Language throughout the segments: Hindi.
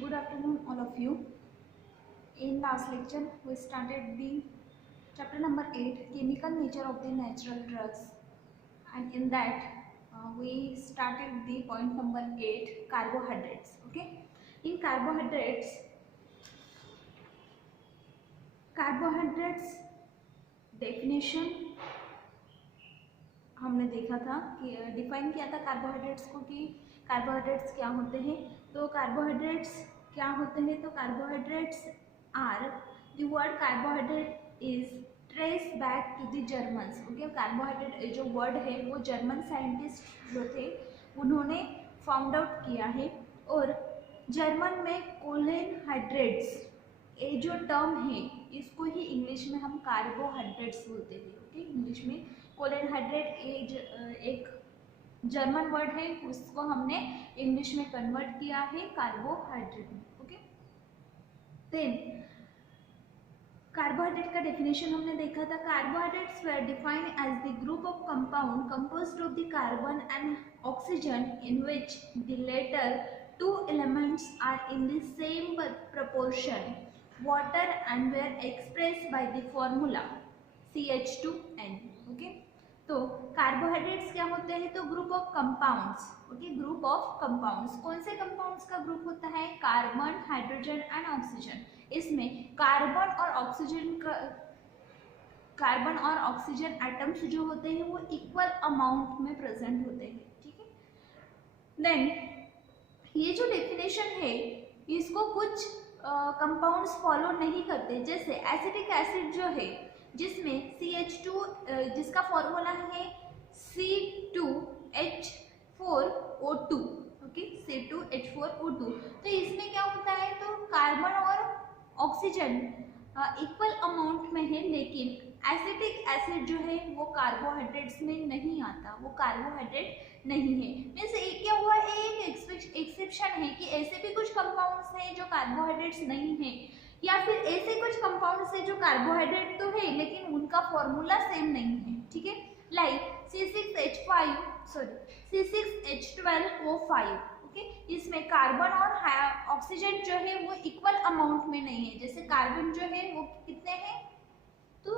Good afternoon, all of you. In last lecture, we started the chapter number 8, Chemical Nature of the Natural Drugs, and in that, we started the point number 8, carbohydrates. Okay, in carbohydrates definition हमने देखा था कि डिफाइन किया था कार्बोहाइड्रेट्स को कि कार्बोहाइड्रेट्स क्या होते हैं। तो कार्बोहाइड्रेट्स क्या होते हैं, तो carbohydrates are the word carbohydrate is trace back to the Germans. Okay, carbohydrate जो वर्ड है वो जर्मन साइंटिस्ट जो थे उन्होंने फाउंड आउट किया है। और जर्मन में कोलेनहाइड्रेट्स ये जो टर्म है इसको ही इंग्लिश में हम कार्बोहाइड्रेट्स बोलते हैं। ओके, इंग्लिश में कोलेनहाइड्रेट एक जर्मन वर्ड है, उसको हमने इंग्लिश में कन्वर्ट किया है कार्बोहाइड्रेट में। ओके, देन कार्बोहाइड्रेट का डेफिनेशन हमने देखा था। Carbohydrates were defined as the group of compound composed of the carbon and oxygen in which the latter two elements are in the same proportion, water, and were expressed by the formula CH2N. Okay, तो कार्बोहाइड्रेट्स क्या होते हैं, तो group of compounds. Okay, group of compounds, कौन से कंपाउंड्स का ग्रुप होता है, कार्बन, हाइड्रोजन एंड ऑक्सीजन। इसमें कार्बन और ऑक्सीजन एटम्स जो होते हैं वो इक्वल अमाउंट में प्रेजेंट होते हैं। ठीक है, देन ये जो डेफिनेशन है इसको कुछ कंपाउंड्स फॉलो नहीं करते, जैसे एसिटिक एसिड जो है जिसमें CH2 जिसका फॉर्मूला है C2H4O2। Okay, C2H4O2। तो इसमें क्या होता है, तो कार्बन और ऑक्सीजन इक्वल अमाउंट में है, लेकिन एसिटिक एसिड जो है वो कार्बोहाइड्रेट्स में नहीं आता, वो कार्बोहाइड्रेट नहीं है। मीन्स एक क्या हुआ, एक एक्सेप्शन है कि ऐसे भी कुछ कंपाउंड्स हैं जो कार्बोहाइड्रेट्स नहीं है, या फिर ऐसे कुछ कंपाउंड्स हैं जो कार्बोहाइड्रेट तो है लेकिन उनका फॉर्मूला सेम नहीं है। ठीक है, लाइक C6H12O5। ओके, इसमें कार्बन और ऑक्सीजन जो है वो इक्वल अमाउंट में नहीं है। जैसे कार्बन जो है वो कितने हैं, तो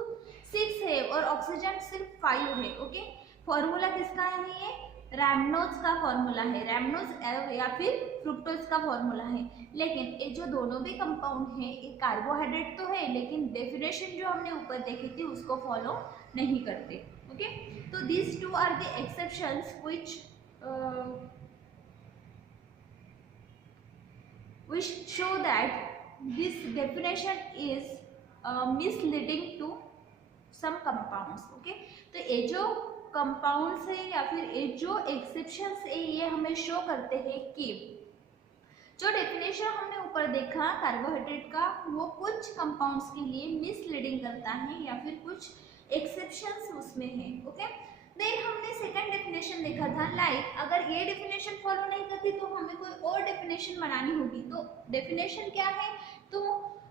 6 है और ऑक्सीजन सिर्फ 5 है। ओके, फॉर्मूला किसका है, ये रैमनोज का फॉर्मूला है, रैमनोज या फिर फ्रुक्टोज का फॉर्मूला है। लेकिन ये जो दोनों भी कंपाउंड है ये कार्बोहाइड्रेट तो है लेकिन डेफिनेशन जो हमने ऊपर देखी थी उसको फॉलो नहीं करते। ओके, तो these two are the exceptions which show that this definition is misleading to some compounds. Okay, तो ये जो कंपाउंड्स है या फिर ये जो एक्सेप्शंस है ये हमें शो करते हैं कि जो डेफिनेशन हमने ऊपर देखा कार्बोहाइड्रेट का वो कुछ कंपाउंड्स के लिए मिसलीडिंग करता है या फिर कुछ एक्सेप्शंस उसमें है। ओके, देन हमने सेकंड डेफिनेशन देखा था, लाइक अगर ये डेफिनेशन फॉलो नहीं करती तो हमें कोई और डेफिनेशन बनानी होगी। तो डेफिनेशन क्या है, तो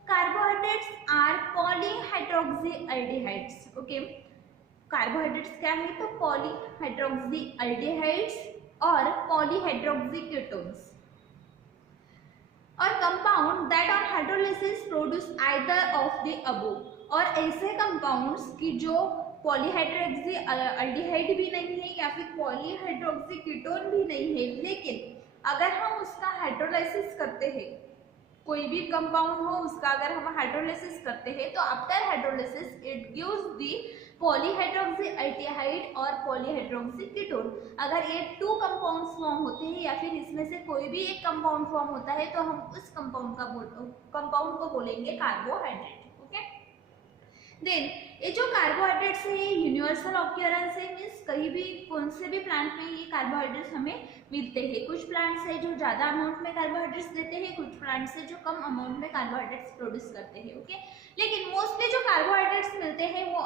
carbohydrates are polyhydroxy aldehydes. Okay, carbohydrates क्या है, तो पॉलीहाइड्रोक्सी एल्डिहाइड्स और पॉलीहाइड्रोक्सी कीटोन्स और compound that on hydrolysis produce either of the above. और ऐसे कंपाउंड्स की जो पॉलीहाइड्रोक्सी एल्डिहाइड भी नहीं है या फिर पॉलीहाइड्रोक्सी कीटोन भी नहीं है, लेकिन अगर हम उसका हाइड्रोलाइसिस करते हैं, कोई भी कंपाउंड हो उसका अगर हम हाइड्रोलाइसिस करते हैं तो after hydrolysis it gives the polyhydroxy aldehyde और पॉलीहाइड्रोक्सी कीटोन। अगर ये 2 कंपाउंड्स फॉर्म होते हैं या फिर इसमें से कोई भी एक कंपाउंड फॉर्म होता है तो हम उस कंपाउंड को बोलेंगे कार्बोहाइड्रेट। ओके, देन ये जो कार्बोहाइड्रेट्स है ये यूनिवर्सल ऑक्यूरेंस है, मीन्स कहीं भी कौन से भी प्लांट में ये कार्बोहाइड्रेट्स हमें मिलते हैं। कुछ प्लांट्स है जो ज़्यादा अमाउंट में कार्बोहाइड्रेट्स देते हैं, कुछ प्लांट्स है जो कम अमाउंट में कार्बोहाइड्रेट्स प्रोड्यूस करते हैं। ओके, लेकिन मोस्टली जो कार्बोहाइड्रेट्स मिलते हैं वो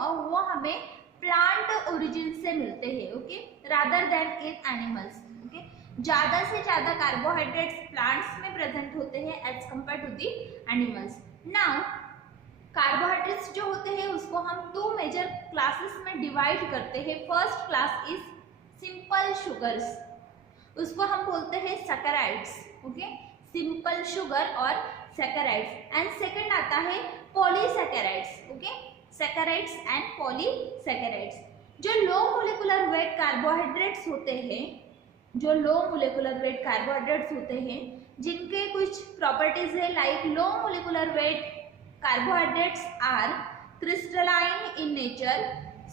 हमें प्लांट ओरिजिन से मिलते हैं। Okay, rather than in animals. Okay, ज़्यादा से ज़्यादा कार्बोहाइड्रेट्स प्लांट्स में प्रेजेंट होते हैं as compare to the animals. Now carbohydrates जो होते हैं उसको हम 2 मेजर क्लासेस में डिवाइड करते हैं। First class is simple sugars, उसको हम बोलते हैं सैकराइड्स। ओके, सिंपल शुगर और सैकराइड्स। एंड सेकंड आता है polysaccharides. Okay, saccharides and polysaccharides. जो लो मोलिकुलर वेट कार्बोहाइड्रेट्स होते हैं, जो लो मोलिकुलर वेट कार्बोहाइड्रेट्स होते हैं, जिनके कुछ प्रॉपर्टीज है like low molecular weight carbohydrates are crystalline in nature,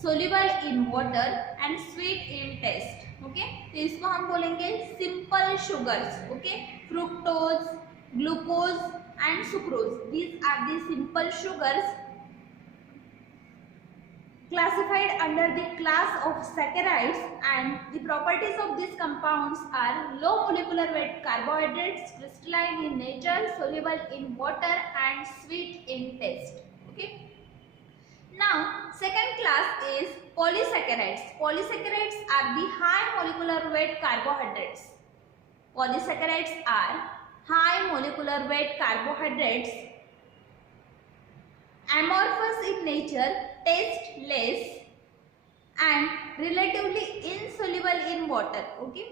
soluble in water and sweet in taste. Okay, तो इसको हम बोलेंगे simple sugars. Okay, fructose, glucose and sucrose, these are the simple sugars classified under the class of saccharides, and the properties of these compounds are low molecular weight carbohydrates, crystalline in nature, soluble in water and sweet in taste. Okay, now second class is polysaccharides. Polysaccharides are the high molecular weight carbohydrates. Polysaccharides are high molecular weight carbohydrates, amorphous in nature, tasteless and relatively insoluble in water. Okay,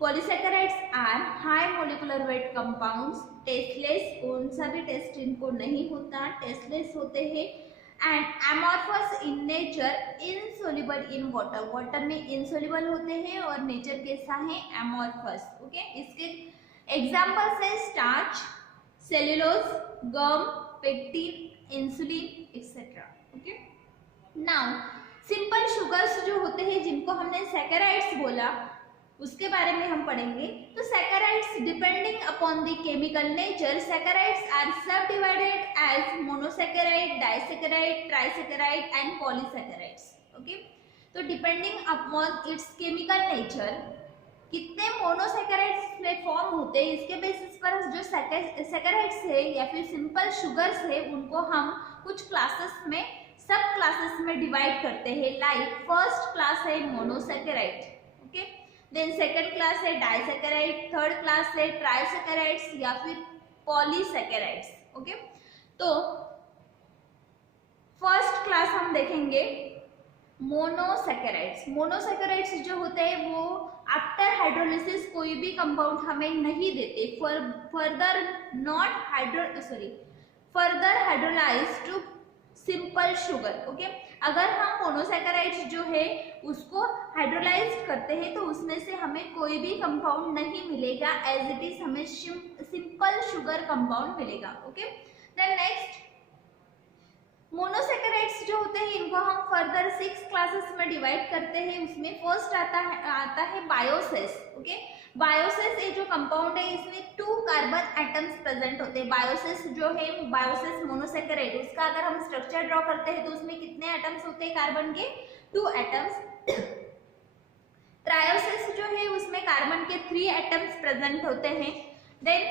polysaccharides are high molecular weight compounds, tasteless, कौन सा भी टेस्ट इनको नहीं होता, tasteless होते हैं, and amorphous in nature, insoluble in water, water में insoluble होते हैं और नेचर कैसा है, amorphous. ओके, इसके एग्जाम्पल्स है starch, cellulose, gum, pectin, insulin etcetera. Okay, now simple sugars जो होते हैं जिनको हमने सैकराइड्स बोला, उसके बारे में हम पढ़ेंगे. तो saccharides depending upon the chemical nature, saccharides are subdivided as monosaccharide, disaccharide, trisaccharide and polysaccharides. Okay, तो depending upon its chemical nature कितने मोनोसैकराइड्स में फॉर्म होते हैं, इसके बेसिस पर जो सैकराइड्स है या फिर सिंपल शुगर्स है उनको हम कुछ क्लासेस में, सब क्लासेस में डिवाइड करते हैं. लाइक फर्स्ट क्लास है monosaccharide. Okay, then second class है डाइसैकराइड, थर्ड क्लास है ट्राइसैकराइड्स या फिर पॉलीसैकराइड्स. ओके, तो फर्स्ट क्लास हम देखेंगे मोनोसैकराइड्स. मोनोसैकराइड्स जो होते हैं वो आफ्टर हाइड्रोलिसिस कोई भी कंपाउंड हमें नहीं देते, further hydrolyse to simple sugar. Okay, अगर हम मोनोसैकराइड्स जो है उसको हाइड्रोलाइज करते हैं तो उसमें से हमें कोई भी कंपाउंड नहीं मिलेगा, एज इट इज हमें सिंपल शुगर कंपाउंड मिलेगा. ओके, देन नेक्स्ट मोनोसैकराइड्स जो होते हैं इनको हम फर्दर 6 क्लासेस में डिवाइड करते हैं. उसमें फर्स्ट आता है बायोसेस. ओके, बायोसेस ये जो कंपाउंड है इसमें 2 कार्बन एटम्स प्रेजेंट होते हैं. बायोसेस जो है, बायोसेस मोनोसैकराइड, उसका अगर हम स्ट्रक्चर ड्रॉ करते हैं तो उसमें कितने एटम्स होते हैं कार्बन के? 2 एटम्स. ट्रायोसेस जो है उसमें कार्बन के 3 एटम्स प्रेजेंट होते हैं. देन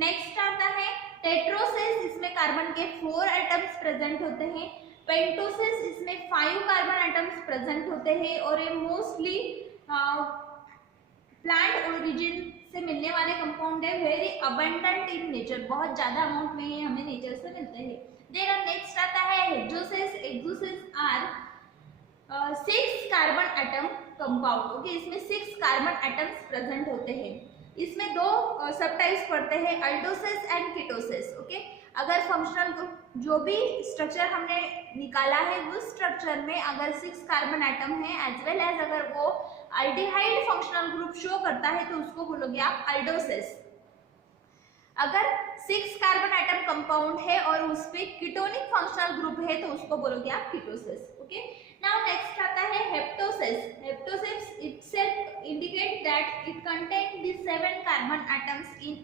नेक्स्ट आता है टेट्रोसेस, इसमें कार्बन के 4 एटम्स प्रेजेंट होते हैं. पेंटोसेस, इसमें 5 कार्बन एटम्स प्रेजेंट होते हैं और ये मोस्टली प्लांट ओरिजिन से मिलने वाले कंपाउंड है, वेरी अबंडेंट इन नेचर, बहुत ज्यादा अमाउंट में ये हमें नेचर से मिलते हैं. देन नेक्स्ट आता है hexoses. Hexoses are 6 carbon atom compound. Okay, इसमें 6 कार्बन एटम्स प्रेजेंट होते हैं. इसमें 2 सब टाइप्स पड़ते हैं, अल्डोसेस एंड कीटोसेस. ओके, अगर फंक्शनल ग्रुप जो भी स्ट्रक्चर हमने निकाला है उस स्ट्रक्चर में अगर 6 कार्बन एटम है एज वेल एज अगर वो अल्डिहाइड फंक्शनल ग्रुप शो करता है तो उसको बोलोगे आप अल्डोसेस. अगर 6 कार्बन एटम कंपाउंड है और उस पे कीटोनिक फंक्शनल ग्रुप है तो उसको बोलोगे आप कीटोसेस. ओके, नाउ नेक्स्ट आता है हेप्टोसेस. हेप्टोसेस itself indicate that it contain the 7 carbon atoms in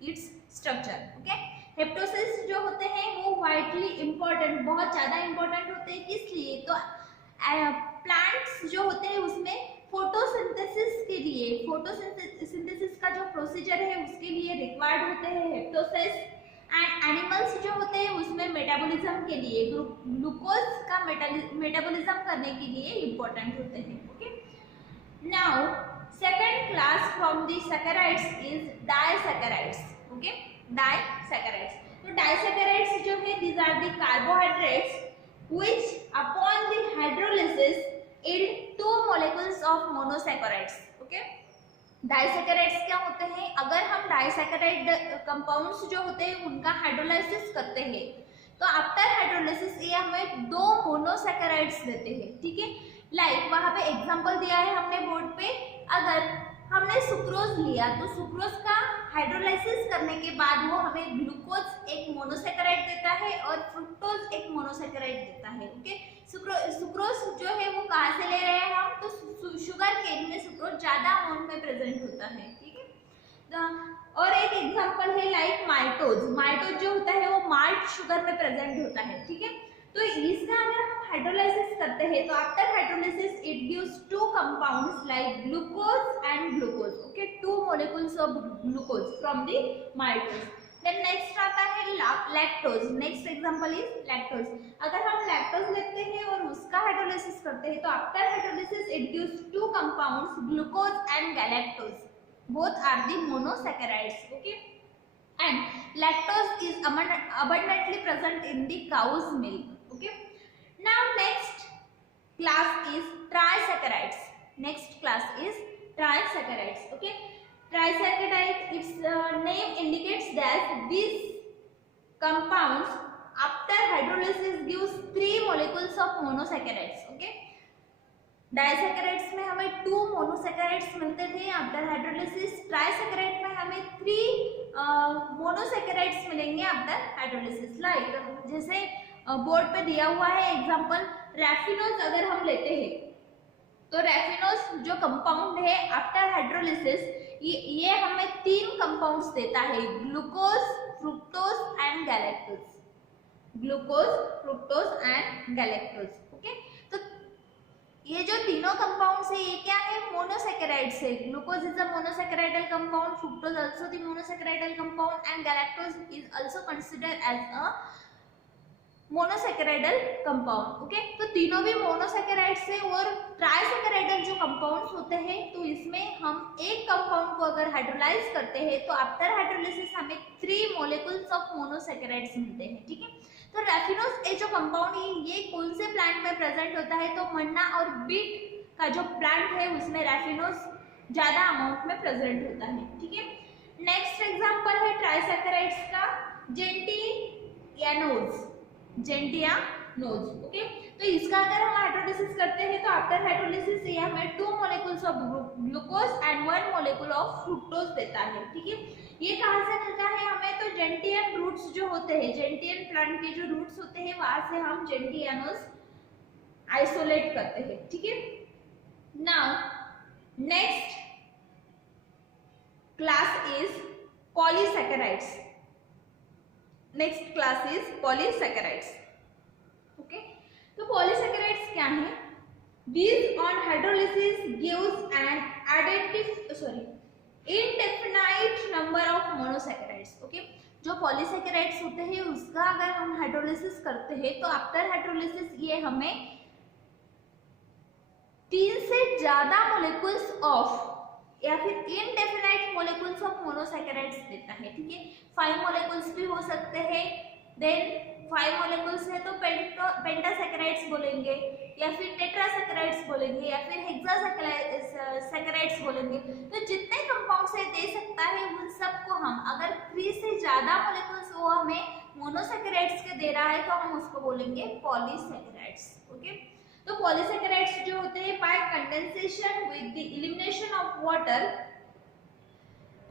its structure. Okay, हेप्टोसेस जो होते हैं वो वाइटली इंपॉर्टेंट, बहुत ज्यादा इंपॉर्टेंट होते हैं. किस लिए? तो प्लांट्स जो होते हैं उसमें फोटोसिंथेसिस के लिए, फोटोसिंथेसिस का जो प्रोसीजर है उसके लिए रिक्वायर्ड होते हैं हेप्टोसेस. एंड एनिमल्स जो होते हैं उसमें मेटाबॉलिज्म के लिए, ग्लूकोज का मेटाबॉलिज्म करने के लिए इंपॉर्टेंट होते हैं. Okay, now second class from the saccharides is disaccharides. Okay, disaccharides. तो डाइसैकराइड्स जो है these are the carbohydrates which upon the hydrolysis yield 2 molecules of monosaccharides. Okay, disaccharides क्या होते हैं? अगर हम डाइसैकेराइड कंपाउंड्स जो होते हैं उनका हाइड्रोलाइसिस करते हैं तो आफ्टर हाइड्रोलाइसिस ये हमें 2 मोनोसैकेराइड्स देते हैं, ठीक है। लाइक वहां पे एग्जांपल दिया है हमने बोर्ड पे, अगर हमने सुक्रोज लिया तो सुक्रोज का हाइड्रोलाइसिस करने के बाद वो हमें ग्लूकोज एक मोनोसैकेराइड देता है और फ्रुक्टोज एक मोनोसैकेराइड देता है, ओके। सुक्रोज जो है वो कहाँ से ले रहे हैं हम? तो शुगर केन में सुक्रोज ज्यादा अमाउंट में प्रेजेंट होता है, ठीक है। और एक एग्जांपल है लाइक माल्टोज। माल्टोज जो होता है वो माल्ट शुगर में प्रेजेंट होता है, ठीक है। तो इसका अगर हम हाइड्रोलाइसिस करते हैं तो after hydrolysis it gives 2 compounds like glucose and glucose, okay, 2 molecules of glucose from the maltose. Then next आता है lactose. Next example is lactose. अगर हम लैक्टोज लेते हैं और उसका हाइड्रोलाइसिस करते हैं तो after hydrolysis it gives 2 compounds glucose and galactose, both are the monosaccharides, okay. And lactose is abundantly present in the cow's milk, okay. Now next class is trisaccharides. Next class is trisaccharides, okay. Trisaccharide, its name indicates that these compounds after hydrolysis gives 3 molecules of monosaccharides, okay. Disaccharides में हमें 2 मोनोसैकेराइड्स मिलते थे आफ्टर हाइड्रोलाइसिस, ट्राइसैकेराइड में हमें 3 मोनोसैकेराइड्स मिलेंगे आफ्टर हाइड्रोलाइसिस। लाइक जैसे बोर्ड पे दिया हुआ है एग्जांपल, रैफिनोज अगर हम लेते हैं तो रैफिनोज जो कंपाउंड है आफ्टर हाइड्रोलाइसिस ये हमें 3 कंपाउंड्स देता है, glucose, fructose and galactose, glucose, fructose and galactose, okay. तो ये जो तीनों कंपाउंड्स है ये क्या है? मोनोसैकेराइड्स है। Glucose is a monosaccharidal compound, fructose also the monosaccharidal compound and galactose is also considered as a monosaccharidal compound, okay. तो तीनों भी मोनोसैकेराइड्स है और ट्राइसैकेराइडल जो कंपाउंड्स होते हैं तो इसमें हम एक कंपाउंड को अगर हाइड्रोलाइज करते हैं तो आफ्टर हाइड्रोलाइसिस हमें 3 मोलेक्युल्स ऑफ मोनोसैकेराइड्स मिलते हैं, ठीक है। तो रैफिनोज ये जो कंपाउंड है ये कौन से प्लांट में प्रेजेंट होता है? तो मन्ना और बीट का जो प्लांट है उसमें रैफिनोज ज्यादा अमाउंट में प्रेजेंट होता है, ठीक है। नेक्स्ट एग्जांपल है ट्राइसैकेराइड्स का, जेंटियानोज, जेंटियानोज, ओके। तो इसका अगर हम हाइड्रोलाइसिस करते हैं तो आफ्टर हाइड्रोलाइसिस ये हमें 2 molecules of glucose and 1 molecule of fructose देता है, ठीक है। ये कहाँ से मिलता है हमें? तो जेंटियन रूट्स जो होते हैं, जेंटियन प्लांट के जो रूट्स होते हैं वहां से हम जेंटियानोज आइसोलेट करते हैं, ठीक है। Now next class is polysaccharides. Next class is polysaccharides, okay. तो पॉलीसैकेराइड्स क्या है? These on hydrolysis gives an indefinite number of monosaccharides, okay. जो पॉलीसैकेराइड्स होते हैं उसका अगर हम हाइड्रोलाइसिस करते हैं तो आफ्टर हाइड्रोलाइसिस ये हमें 3 से ज्यादा मोलेक्युल्स ऑफ या फिर इनडेफिनाइट मोलेक्युल्स ऑफ मोनोसैकेराइड्स देता है, ठीक है। 5 मोलेक्युल्स भी हो सकते हैं, देन 5 मोलेक्युल्स है तो पेंटासैकेराइड्स बोलेंगे या फिर टेट्रासैकेराइड्स बोलेंगे या फिर हेक्सासैकेराइड्स बोलेंगे। तो जितने कंपाउंड से दे सकता है उन सबको हम अगर 3 से ज्यादा मोलेक्युल्स वो हमें मोनोसैकेराइड्स के दे रहा है तो हम उसको बोलेंगे पॉलीसैकेराइड्स, ओके। तो पॉलीसैकेराइड्स जो होते हैं by condensation with the elimination of water,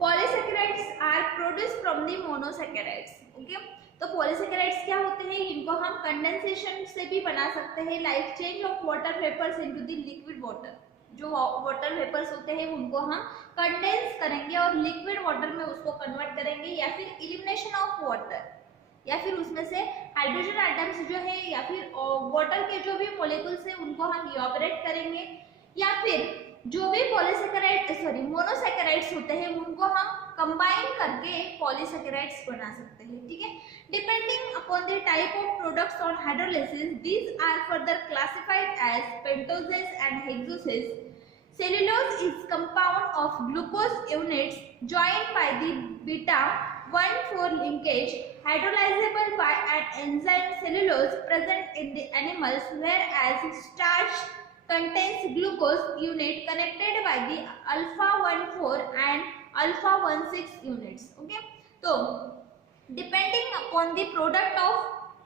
polysaccharides are produced from the monosaccharides, okay. तो पॉलीसैकेराइड्स क्या होते हैं? इनको हम कंडेंसेशन से भी बना सकते हैं, like change of water vapours into the liquid water. जो वाटर वेपर्स होते हैं उनको हम कंडेंस करेंगे और लिक्विड वाटर में उसको कन्वर्ट करेंगे, या फिर एलिमिनेशन ऑफ वाटर, या फिर उसमें से हाइड्रोजन आइटम्स जो है या फिर वाटर के जो भी मॉलिक्यूल्स हैं उनको हम इवापोरेट करेंगे, या फिर जो भी मोनोसैकेराइड्स होते हैं उनको हम कंबाइन करके पॉलीसैकेराइड्स बना सकते हैं, ठीक है। Depending upon the type of products on hydrolysis, these are further classified as pentoses and hexoses. Cellulose is compound of glucose units joined by the beta 1,4 linkage, hydrolyzable by an enzyme cellulose present in the animals, whereas starch contains glucose unit connected by the alpha 14 and alpha 16 units. Okay, so depending upon the product on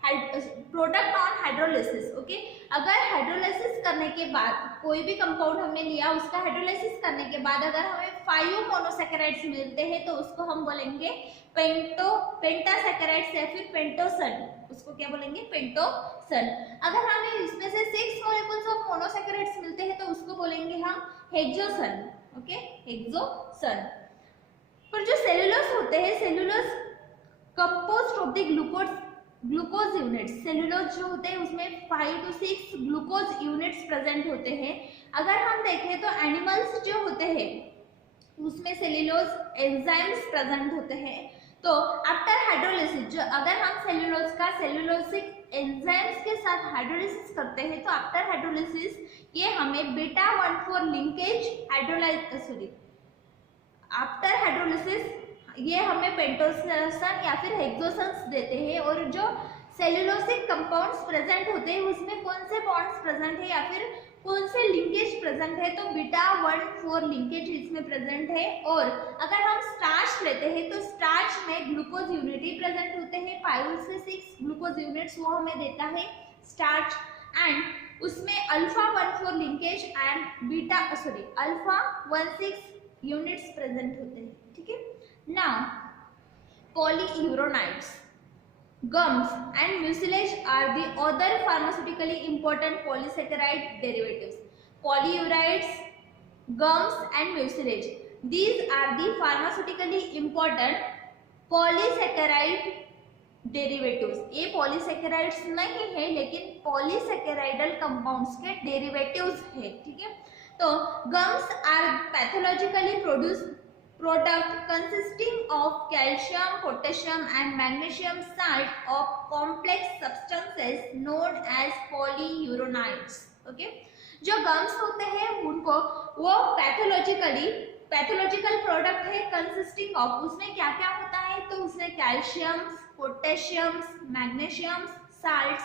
hydrolysis. Okay, अगर हाइड्रोलिसिस करने के बाद कोई भी कंपाउंड हमने लिया, उसका हाइड्रोलिसिस करने के बाद अगर हमें 5 मोनोसैकेराइड्स मिलते हैं तो उसको हम बोलेंगे पेंटासैकेराइड्स या फिर पेंटोसन. उसको क्या बोलेंगे? पेंटोसन. अगर हमें इसमें से 6 मॉलिक्यूल्स ऑफ मोनोसैकेराइड्स मिलते हैं तो उसको बोलेंगे हम हेक्सोसन. ओके, हेक्सोसन. पर जो सेलुलोज होते हैं, cellulose composed of the glucose units. Cellulose जो होते हैं उसमें 5 to 6 ग्लूकोज यूनिट्स प्रेजेंट होते हैं. अगर हम देखें तो एनिमल्स जो होते हैं उसमें सेलुलोज एंजाइम्स प्रेजेंट होते हैं. तो आफ्टर हाइड्रोलिसिस, जो अगर हम सेलुलोज का सेलुलोसिक एंजाइम्स के साथ हाइड्रोलिसिस करते हैं तो आफ्टर हाइड्रोलिसिस ये हमें बीटा 14 लिंकेज आफ्टर हाइड्रोलिसिस ये हमें पेंटोसन या फिर हेक्सोसन्स देते हैं. और जो सेलुलोसिक कंपाउंड्स प्रेजेंट होते हैं उसमें कौन से बॉन्ड्स प्रेजेंट है या फिर कौन से लिंकेज प्रेजेंट है? तो बीटा 14 लिंकेज इसमें प्रेजेंट है. और अगर हम स्टार्च लेते हैं तो स्टार्च में ग्लूकोज यूनिट ही प्रेजेंट होते हैं. 5 से 6 ग्लूकोज यूनिट्स वो हमें देता है स्टार्च. एंड उसमें alpha 14 linkage and alpha 16 units present होते हैं. ठीक है. Now, polyuronides, gums and mucilage are the other pharmaceutically important polysaccharide derivatives. Polyurides, gums and mucilage. These are the pharmaceutically important polysaccharide derivatives. ये polysaccharides नहीं है लेकिन polysaccharide compounds के derivatives है. ठीक है. तो gums are pathologically product consisting of calcium, potassium and magnesium salt of complex substances known as polyuronides. Okay, जो gums होते हैं उनको वो पैथोलॉजिकल प्रोडक्ट है कंसिस्टिंग ऑफ. उसमें क्या क्या होता है? तो उसमें कैल्शियम, पोटेशियम, मैग्नीशियम, साल्ट्स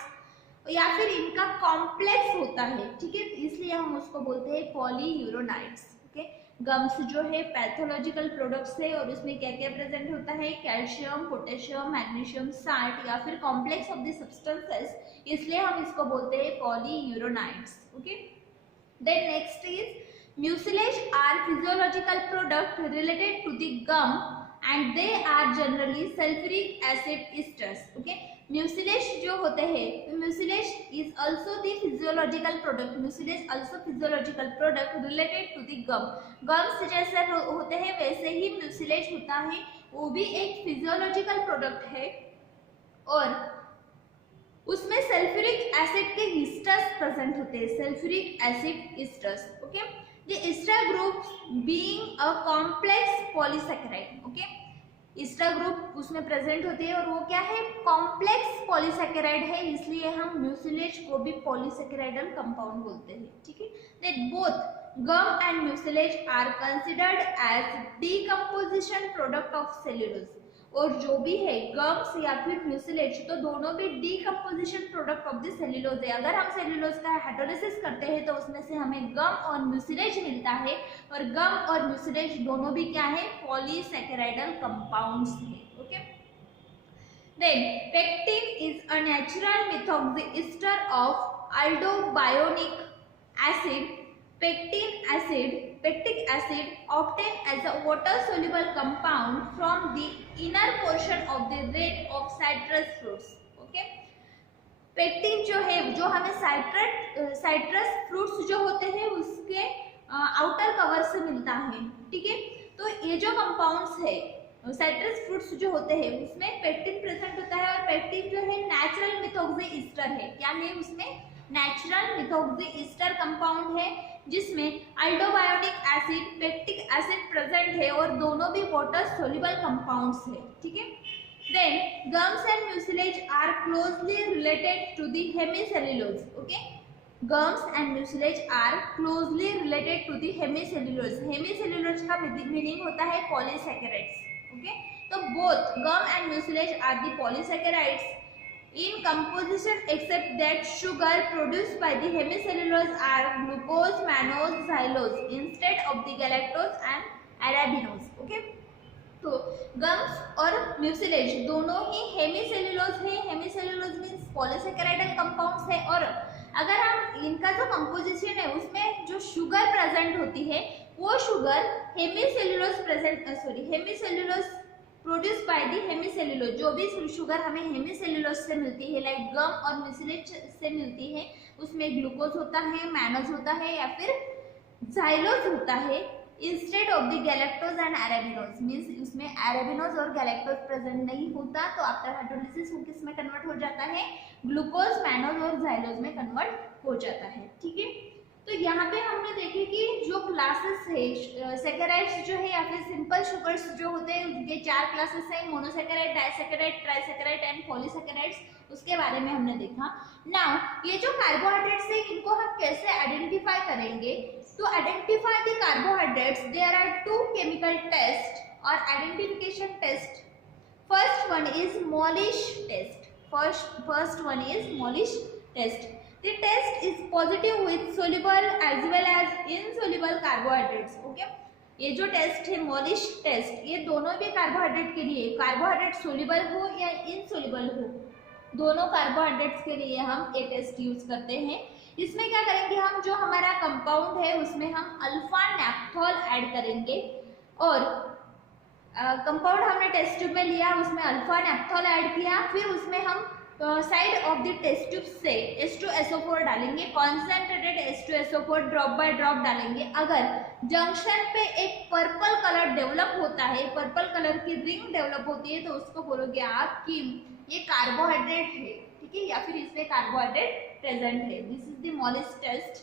या फिर इनका कॉम्प्लेक्स होता है. ठीक है, इसलिए हम उसको बोलते हैं पॉलीयूरोनाइड्स. ओके, गम्स जो है पैथोलॉजिकल प्रोडक्ट्स है और उसमें क्या क्या प्रेजेंट होता है? कैल्शियम, पोटेशियम, मैग्नीशियम, साल्ट या फिर कॉम्प्लेक्स ऑफ द सब्सटेंसेस, इसलिए हम इसको बोलते हैं polyuronides. Okay, then next is mucilage are physiological product related to the gum and they are generally sulphuric acid esters. Okay, mucilage जो होते हैं, mucilage is also the physiological product. Mucilage also physiological product related to the gum. Gums जैसे होते हैं वैसे ही म्यूसिलेज होता है, वो भी एक फिजियोलॉजिकल प्रोडक्ट है. और उसमें सल्फ्यूरिक एसिड के एस्टर्स प्रेजेंट होते हैं. Sulphuric acid esters. Okay, the ester group being a complex polysaccharide. Okay, ester group उसमें प्रेजेंट होती है और वो क्या है? कॉम्प्लेक्स पॉलीसैकेराइड है, इसलिए हम म्यूसिलेज को भी पॉलीसैकेराइडल कंपाउंड बोलते हैं. ठीक है. That both gum and mucilage are considered as decomposition product of cellulose. और जो भी है गम्स या फिर म्यूसिलेज, तो दोनों भी decomposition product of the cellulose है. अगर हम सेल्यूलोज का हाइड्रोलिसिस करते हैं तो उसमें से हमें गम और म्यूसिलेज मिलता है. और गम और म्यूसिलेज दोनों भी क्या है? पॉलीसैकेराइडल कंपाउंड्स है. Okay, then pectin is a natural methoxy ester of aldobionic acid. Pectic acid obtained as a water-soluble compound from the inner portion of the red of citrus fruits. Okay, pectin जो है जो हमें साइट्रस फ्रूट्स जो होते हैं उसके आउटर कवर से मिलता है. ठीक है, तो ये जो कंपाउंड्स है साइट्रस फ्रूट्स जो होते हैं उसमें पेक्टिन प्रेजेंट होता है. और पेक्टिन जो है नेचुरल मिथोक्सी एस्टर है. क्या है? उसमें नेचुरल मिथोक्सी एस्टर कंपाउंड है जिसमें अल्डोबायोनिक एसिड, पेक्टिक एसिड प्रेजेंट है और दोनों भी वाटर सोल्यूबल कंपाउंड्स है. ठीक है. Then gums and mucilage are closely related to the hemicellulose. Okay, gums and mucilage are closely related to the hemicellulose. Hemicellulose का मीनिंग होता है पॉलीसैकेराइड्स. ओके, तो both gum and mucilage are the polysaccharides in composition except that sugar produced by the hemicellulose are glucose, mannose, xylose instead of the galactose and arabinose. Okay, तो गम्स और म्यूसिलेज दोनों ही हेमीसेल्युलोज है. हेमीसेल्युलोज मींस पॉलीसेकेराइडल कंपाउंड्स है. और अगर हम इनका जो कंपोजिशन है उसमें जो शुगर प्रेजेंट होती है वो शुगर हेमीसेल्युलोज प्रोड्यूस बाय दी हेमीसेल्युलोज. जो भी शुगर हमें हेमीसेल्युलोज से मिलती है लाइक गम और म्यूसिलेज से मिलती है उसमें ग्लूकोज होता है, मैनोज होता है या फिर जाइलोज होता है instead of the galactose and arabinose. Means उसमें अरेबिनोज और गैलेक्टोज प्रेजेंट नहीं होता तो आफ्टर हाइड्रोलिसिस वो किस में कन्वर्ट हो जाता है, ग्लूकोज, मैनोज और जाइलोज में कन्वर्ट हो जाता है. ठीक है, तो यहाँ पे हमने देखे कि जो क्लासेस है सेकेराइड्स जो है या फिर सिंपल शुगर्स जो होते हैं ये 4 क्लासेस है, मोनोसेकेराइड, डाइसेकेराइड, ट्राइसेकेराइड एंड पॉलीसेकेराइड्स. उसके बारे में हमने देखा. नाउ ये जो कार्बोहाइड्रेट्स है इनको हम कैसे आइडेंटिफाई करेंगे. To identify the carbohydrates, there are 2 chemical tests or identification test. First one is Molish test. First one is Molish test. The test is positive with soluble as well as insoluble carbohydrates. Okay. ये जो टेस्ट है मॉलिश टेस्ट ये दोनों भी कार्बोहाइड्रेट के लिए, कार्बोहाइड्रेट सोल्यूबल हो या इनसोल्यूबल हो, दोनों कार्बोहाइड्रेट्स के लिए हम ये टेस्ट यूज करते हैं. इसमें क्या करेंगे हम, जो हमारा कंपाउंड है उसमें हम अल्फा नैप्थोल ऐड करेंगे और कंपाउंड हमने टेस्ट ट्यूब में लिया उसमें अल्फा नैप्थोल ऐड किया, फिर उसमें हम side of the test tube से H2SO4 डालेंगे, concentrated H2SO4 drop by drop डालेंगे. अगर जंक्शन पे एक पर्पल कलर डेवलप होता है, पर्पल कलर की रिंग डेवलप होती है तो उसको बोलोगे आप कि ये कार्बोहाइड्रेट है. ठीक है, या फिर इसमें कार्बोहाइड्रेट प्रेजेंट है. This is the Molisch test.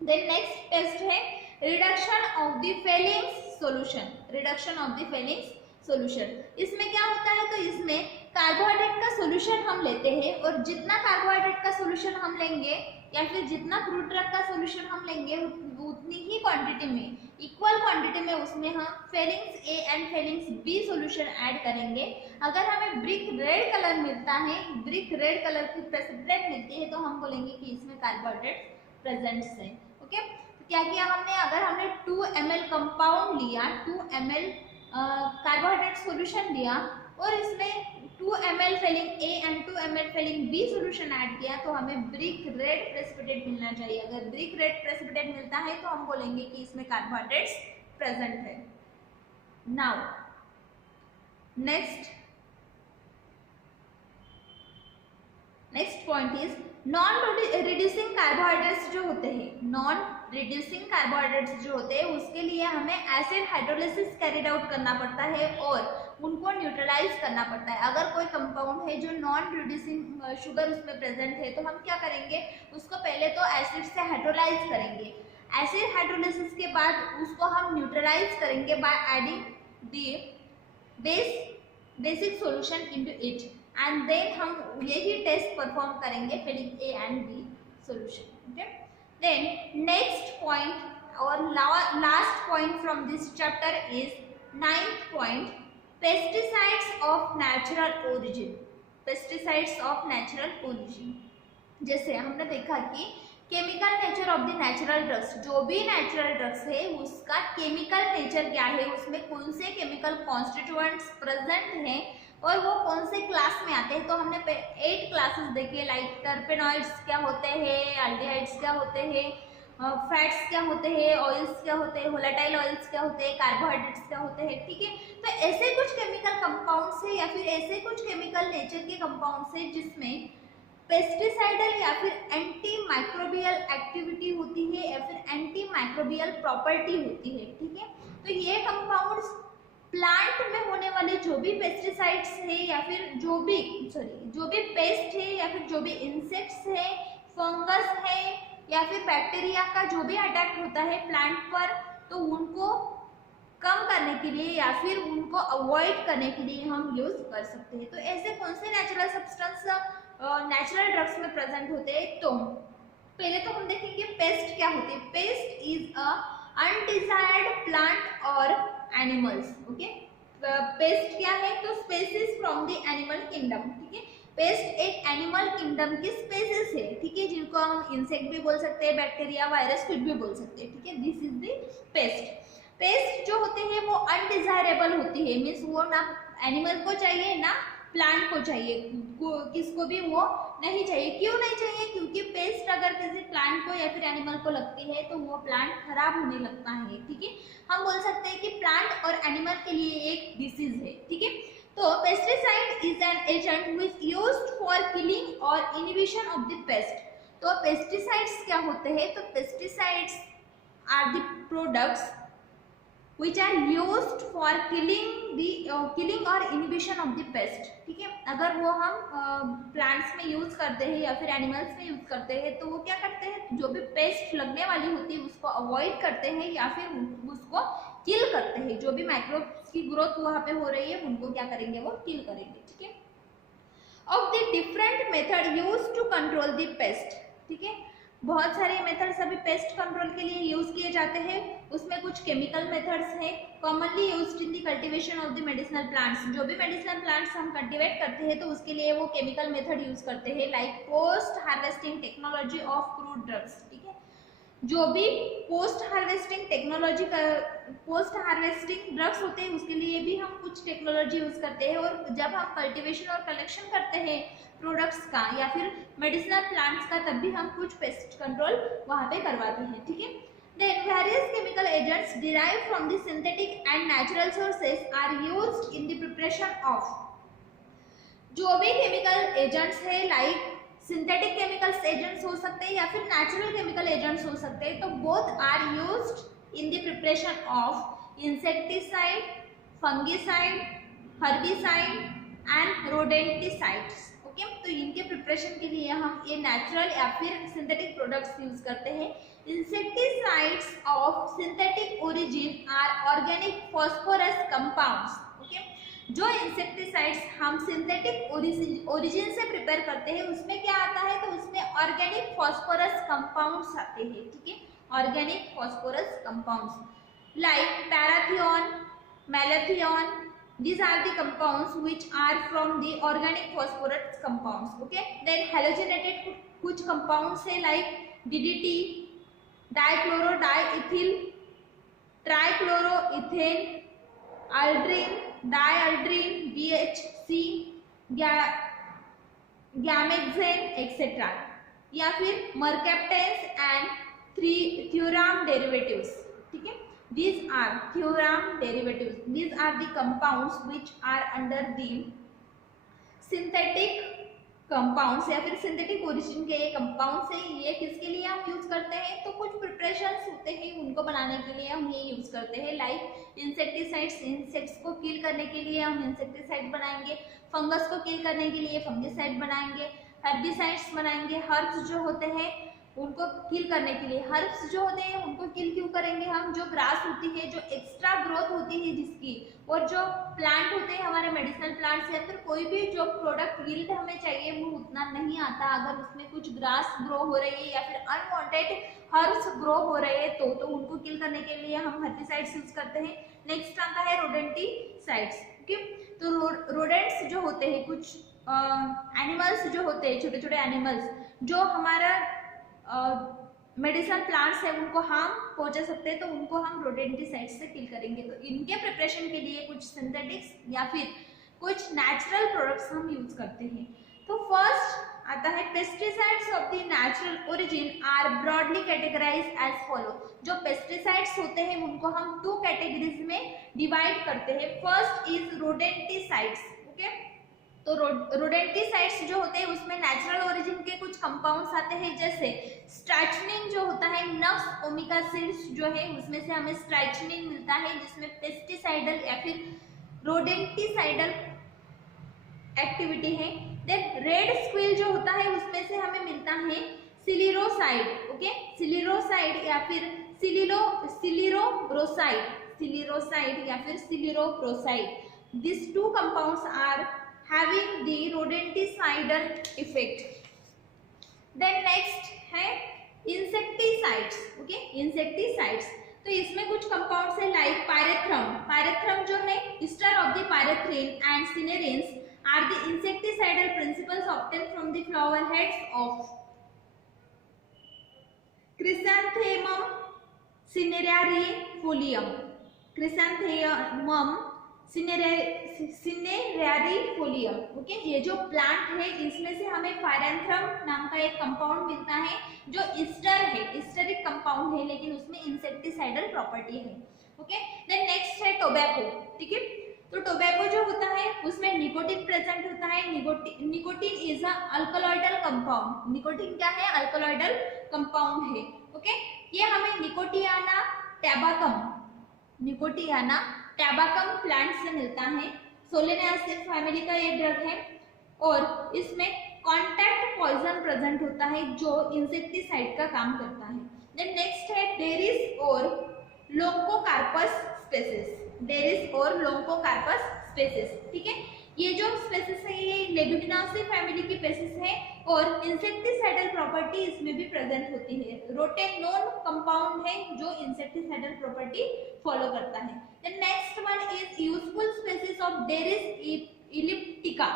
Then next test है reduction of the Fehling's solution. Reduction of the Fehling's solution इसमें क्या होता है, तो इसमें कार्बोहाइड्रेट का सॉल्यूशन हम लेते हैं और जितना कार्बोहाइड्रेट का सॉल्यूशन हम लेंगे या फिर जितना क्रूड ड्रग का सॉल्यूशन हम लेंगे उतनी ही क्वांटिटी में, इक्वल क्वांटिटी में उसमें हम Fehling's A and Fehling's B solution add करेंगे. अगर हमें ब्रिक रेड कलर मिलता है, ब्रिक रेड कलर की प्रेसिपिटेट मिलती है तो हम बोलेंगे कि इसमें कार्बोहाइड्रेट प्रेजेंट्स है. ओके, तो क्या किया हमने, अगर हमने 2 ml कंपाउंड लिया, 2 ml कार्बोहाइड्रेट सॉल्यूशन लिया और इसमें 2 ml Fehling A and 2 ml Fehling B solution add किया तो हमें ब्रिक रेड प्रेसिपिटेट मिलना चाहिए. अगर ब्रिक रेड प्रेसिपिटेट मिलता है तो हम बोलेंगे कि इसमें कार्बोहाइड्रेट्स प्रेजेंट है. Now next point is non reducing carbohydrates जो होते हैं, नॉन रिड्यूसिंग कार्बोहाइड्रेट्स जो होते हैं उसके लिए हमें एसिड हाइड्रोलिसिस कैरिड आउट करना पड़ता है और उनको न्यूट्रलाइज करना पड़ता है. अगर कोई कंपाउंड है जो नॉन रिड्यूसिंग शुगर उसमें प्रेजेंट है तो हम क्या करेंगे, उसको पहले तो एसिड से हाइड्रोलाइज करेंगे. एसिड हाइड्रोलिसिस के बाद उसको हम न्यूट्रलाइज करेंगे by adding the basic solution into it and then हम यही टेस्ट परफॉर्म करेंगे Fehling A and B solution. Okay, then next point और last point from this chapter is 9th point, pesticides of natural origin. Pesticides of natural origin, जैसे हमने देखा कि chemical nature of the natural drugs, जो भी नेचुरल ड्रग्स है उसका केमिकल नेचर क्या है, उसमें कौन से केमिकल कॉन्स्टिट्यूएंट्स प्रेजेंट हैं और वो कौन से क्लास में आते हैं. तो हमने 8 क्लासेस देखे, लाइक टर्पेनॉइड्स क्या होते हैं, एल्डिहाइड्स क्या होते हैं, फैट्स क्या होते हैं, ऑयल्स क्या होते हैं, वोलेटाइल ऑयल्स क्या होते हैं, कार्बोहाइड्रेट्स क्या होते हैं. ठीक है, तो ऐसे कुछ केमिकल कंपाउंड्स है या फिर ऐसे कुछ केमिकल नेचर के कंपाउंड्स है जिसमें पेस्टिसाइडल या फिर एंटी माइक्रोबियल एक्टिविटी होती है या फिर एंटी माइक्रोबियल प्रॉपर्टी होती है. ठीक है, तो ये कंपाउंड्स प्लांट में होने वाले जो भी पेस्टिसाइड्स है या फिर जो भी पेस्ट है या फिर जो भी इंसेक्ट्स है, फंगस है या फिर बैक्टीरिया का जो भी अटैक होता है प्लांट पर, तो उनको कम करने के लिए या फिर उनको अवॉइड करने के लिए हम यूज कर सकते हैं. तो ऐसे कौन से नेचुरल सब्सटेंस नेचुरल ड्रग्स में प्रेजेंट होते हैं, तो पहले तो हम देखेंगे पेस्ट क्या होते हैं. Paste is a undesired plant और एनिमल्स. ओके, पेस्ट क्या है, तो species from the animal kingdom. ठीक है, पेस्ट एक एनिमल किंगडम की स्पेसीज है, ठीक है, जिनको हम इंसेक्ट भी बोल सकते हैं, बैक्टीरिया, वायरस, कुछ भी बोल सकते हैं, ठीक है। This is the paste. Paste जो होते हैं वो अनडिजायरेबल होती है, मीन्स वो ना एनिमल को चाहिए ना प्लांट को चाहिए, किसको भी वो नहीं चाहिए। क्यों नहीं चाहिए? क्योंकि पेस्ट अगर किसी प्लांट को या फिर एनिमल को लगती है तो वो प्लांट खराब होने लगता है, ठीक है। हम बोल सकते हैं कि प्लांट और एनिमल के लिए एक डिसीज है, ठीक है। तो pesticide is an agent which is used for killing और इनहिबिशन ऑफ द पेस्ट। तो पेस्टिसाइड्स क्या होते हैं? तो pesticides are the products which are used for killing और inhibition of the pest, ठीक है। अगर वो हम प्लांट्स में यूज करते हैं या फिर एनिमल्स में यूज करते हैं तो वो क्या करते हैं, जो भी पेस्ट लगने वाली होती है उसको अवॉइड करते हैं या फिर उसको किल करते हैं। जो भी माइक्रोब्स की ग्रोथ वहाँ पे हो रही है उनको क्या करेंगे, वो किल करेंगे, ठीक है। Of the different method use to control the pest, ठीक है। बहुत सारे मेथड्स अभी पेस्ट कंट्रोल के लिए यूज किए जाते हैं। उसमें कुछ केमिकल मेथड्स हैं commonly used in the cultivation of the medicinal plants. जो भी मेडिसिनल प्लांट्स हम कल्टीवेट करते हैं तो उसके लिए वो केमिकल मेथड यूज करते हैं, like post harvesting technology of crude drugs, ठीक है। जो भी post harvesting technology post harvesting drugs होते हैं उसके लिए भी हम कुछ टेक्नोलॉजी यूज करते हैं। और जब हम कल्टीवेशन और कलेक्शन करते हैं प्रोडक्ट्स का या फिर मेडिसिनल प्लांट्स का तब भी हम कुछ पेस्ट कंट्रोल वहाँ पे करवाते हैं, ठीक है। Then various chemical agents derived from the synthetic and natural sources are used in the preparation of। जो भी केमिकल एजेंट्स है लाइक सिंथेटिक केमिकल्स एजेंट्स हो सकते हैं या फिर नेचुरल केमिकल एजेंट्स हो सकते हैं, तो both are used in the preparation of insecticide, fungicide, herbicide and rodenticides, okay. तो इनके प्रिपरेशन के लिए हम ये नेचुरल या फिर सिंथेटिक प्रोडक्ट्स यूज करते हैं। Insecticides of synthetic origin are organic phosphorus compounds, okay. जो इंसेक्टिसाइड्स हम सिंथेटिक ओरिजिन से प्रिपेयर करते हैं उसमें क्या आता है, तो उसमें ऑर्गेनिक फॉस्फोरस कंपाउंड्स आते हैं, ठीक है। Organic phosphorus compounds like parathion, malathion, these are the compounds which are from the organic phosphorus compounds, okay। then halogenated कुछ compounds है like DDT, dichlorodiethyl, trichloroethane, aldrin, dialdrin, BHC, gamexane etc. या फिर mercaptans and theorem derivatives, ठीक है। These are theorem derivatives. These are the compounds which are under the synthetic compounds या फिर synthetic origin के ये compounds है। ये किसके लिए हम यूज करते हैं, तो कुछ preparations होते हैं उनको बनाने के लिए हम ये यूज करते हैं, लाइक इंसेक्टिसाइड्स, इंसेक्ट्स को किल करने के लिए हम इंसेक्टिसाइड बनाएंगे, फंगस को किल करने के लिए फंगिसाइड बनाएंगे, हर्बिसाइड्स बनाएंगे। हर्ब्स जो होते हैं उनको किल करने के लिए, हर्ब्स जो होते हैं उनको किल क्यों करेंगे हम, जो ग्रास होती है, जो एक्स्ट्रा ग्रोथ होती है जिसकी, और जो प्लांट होते हैं हमारे मेडिसिनल प्लांट्स या फिर कोई भी जो प्रोडक्ट यील्ड हमें चाहिए वो उतना नहीं आता अगर उसमें कुछ ग्रास ग्रो हो रही है या फिर अनवांटेड हर्ब्स ग्रो हो रहे हैं तो उनको किल करने के लिए हम हर्बिसाइड्स यूज करते हैं। नेक्स्ट आता है रोडेंटिसाइड्स, ओके। तो रोडेंट्स जो होते हैं, कुछ एनिमल्स जो होते हैं, छोटे छोटे एनिमल्स जो हमारा मेडिसिनल प्लांट्स है उनको हार्म पहुंचा सकते हैं तो उनको हम रोडेंटिसाइड्स से किल करेंगे। तो इनके प्रिपरेशन के लिए कुछ सिंथेटिक्स या फिर कुछ नेचुरल प्रोडक्ट्स हम यूज करते हैं। तो फर्स्ट आता है pesticides of the natural origin are broadly categorised as follow. जो पेस्टिसाइड्स होते हैं उनको हम 2 कैटेगरीज में डिवाइड करते हैं। First is rodenticides, okay. तो रोडेंटिसाइड्स जो होते हैं उसमें नेचुरल ओरिजिन के कुछ कंपाउंड्स आते हैं, जैसे स्ट्राइचनिन जो होता है, नक्स ओमिकासिड्स जो है उसमें से हमें स्ट्राइचनिन मिलता है जिसमें पेस्टिसाइडल या फिर रोडेंटिसाइडल एक्टिविटी है। देन रेड स्क्विल जो होता है उसमें से हमें मिलता है सिलिरोसाइड, ओके। सिलिरोसाइड या फिर सिलिरोसाइड या फिर सिलिरोप्रोसाइड। This 2 compounds are having the rodenticidal effect. Then next है insecticides, okay। insecticides, तो इसमें कुछ कंपाउंड्स है लाइक पायरेथ्रम। पायरेथ्रम जो है ester of the pyrethrin and cinerins are the insecticidal principles obtained from the flower heads of Chrysanthemum cinerarifolium. Chrysanthemum cinerarifolium. Okay, ये जो प्लांट है इसमें से हमें पायरेथ्रम नाम का एक कंपाउंड मिलता है जो ईस्टर है, ईस्टर एक कंपाउंड है लेकिन उसमें इंसेक्टिसाइडल प्रॉपर्टी है। ओके, देन नेक्स्ट है टोबैको। ठीक है, तो टोबैको जो होता है उसमें निकोटिन प्रेजेंट होता है। Nicotine is a alkaloidal compound. Nicotine क्या है? अल्कलॉइडल कंपाउंड है। ओके, ये हमें निकोटियाना टैबाकम प्लांट से मिलता है। सोलेनासी फैमिली का ये ड्रग है और इसमें कॉन्टैक्ट पॉइजन प्रेजेंट होता है जो इंसेक्टिसाइड का काम करता है। देन नेक्स्ट है डेरिस और लोंकोकार्पस स्पेसीज। डेरिस और लोंकोकार्पस स्पेसीज। ठीक है, ये जो स्पेसीज है ये लेबिडिनासी फैमिली की स्पेसीज है और इंसेक्टिसाइडल प्रॉपर्टी इसमें भी प्रेजेंट होती है। रोटेनोन कंपाउंड है जो इंसेक्टिसाइडल प्रॉपर्टी फॉलो करता है। Then next one is useful species of Derris elliptica.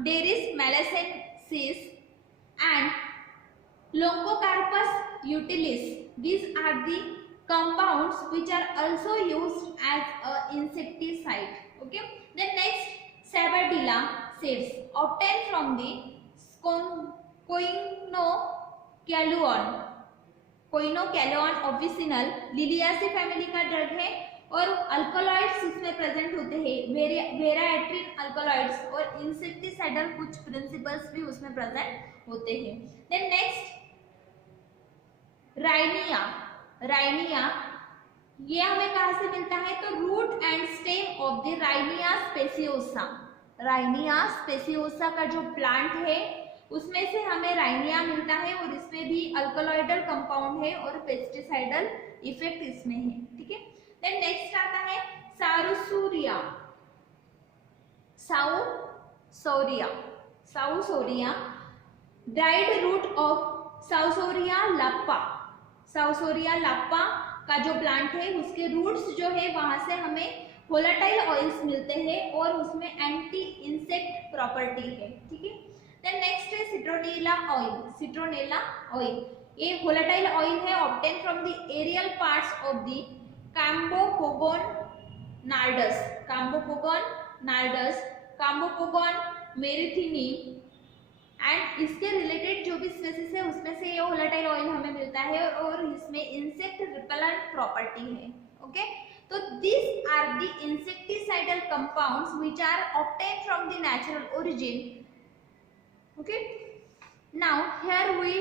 Derris malaccensis and Longocarpus utilis. These are the compounds which are also used as a insecticide. Okay, then next Sabardilla seeds obtained from the Coinocaluon officinal Liliaceae family का ड्रग है और अल्कलॉइड्स इसमें प्रेजेंट होते हैं, वेराएट्रिन अल्कलॉइड्स और इंसेक्टिसाइडल कुछ प्रिंसिपल्स भी उसमें प्रेजेंट होते हैं। देन नेक्स्ट राइनिया, ये हमें कहाँ से मिलता है? तो root and stem of the Ryania speciosa का जो प्लांट है उसमें से हमें राइनिया मिलता है और इसमें भी अल्कलॉइडल कंपाउंड है और पेस्टिसाइडल इफेक्ट इसमें है। ठीक है, देन नेक्स्ट आता है साउसोरिया, ड्राइड रूट ऑफ साउसोरिया लाप्पा का जो प्लांट है उसके रूट्स जो है वहां से हमें वोलेटाइल ऑयल्स मिलते हैं और उसमें एंटी इंसेक्ट प्रॉपर्टी है। ठीक है, देन नेक्स्ट है सिट्रोनेला ऑयल। ये वोलेटाइल ऑयल है obtain from the aerial parts of the Cambopogon मेरिथिनी एंड इसके रिलेटेड जो भी स्पेसीज है उसमें से ये वोलेटाइल ऑयल हमें मिलता है और इसमें इंसेक्ट रिपेलेंट प्रॉपर्टी है। ओके, तो this are the insecticidal compounds which are obtained from the natural origin. Okay, now here we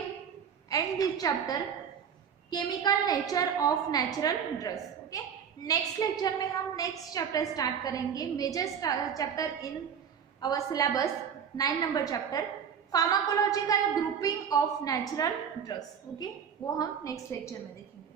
end this chapter chemical nature of natural drugs. Okay, next lecture में हम नेक्स्ट चैप्टर स्टार्ट करेंगे, major chapter in our syllabus 9 number chapter, pharmacological grouping of natural drugs. Okay, वो हम नेक्स्ट लेक्चर में देखेंगे।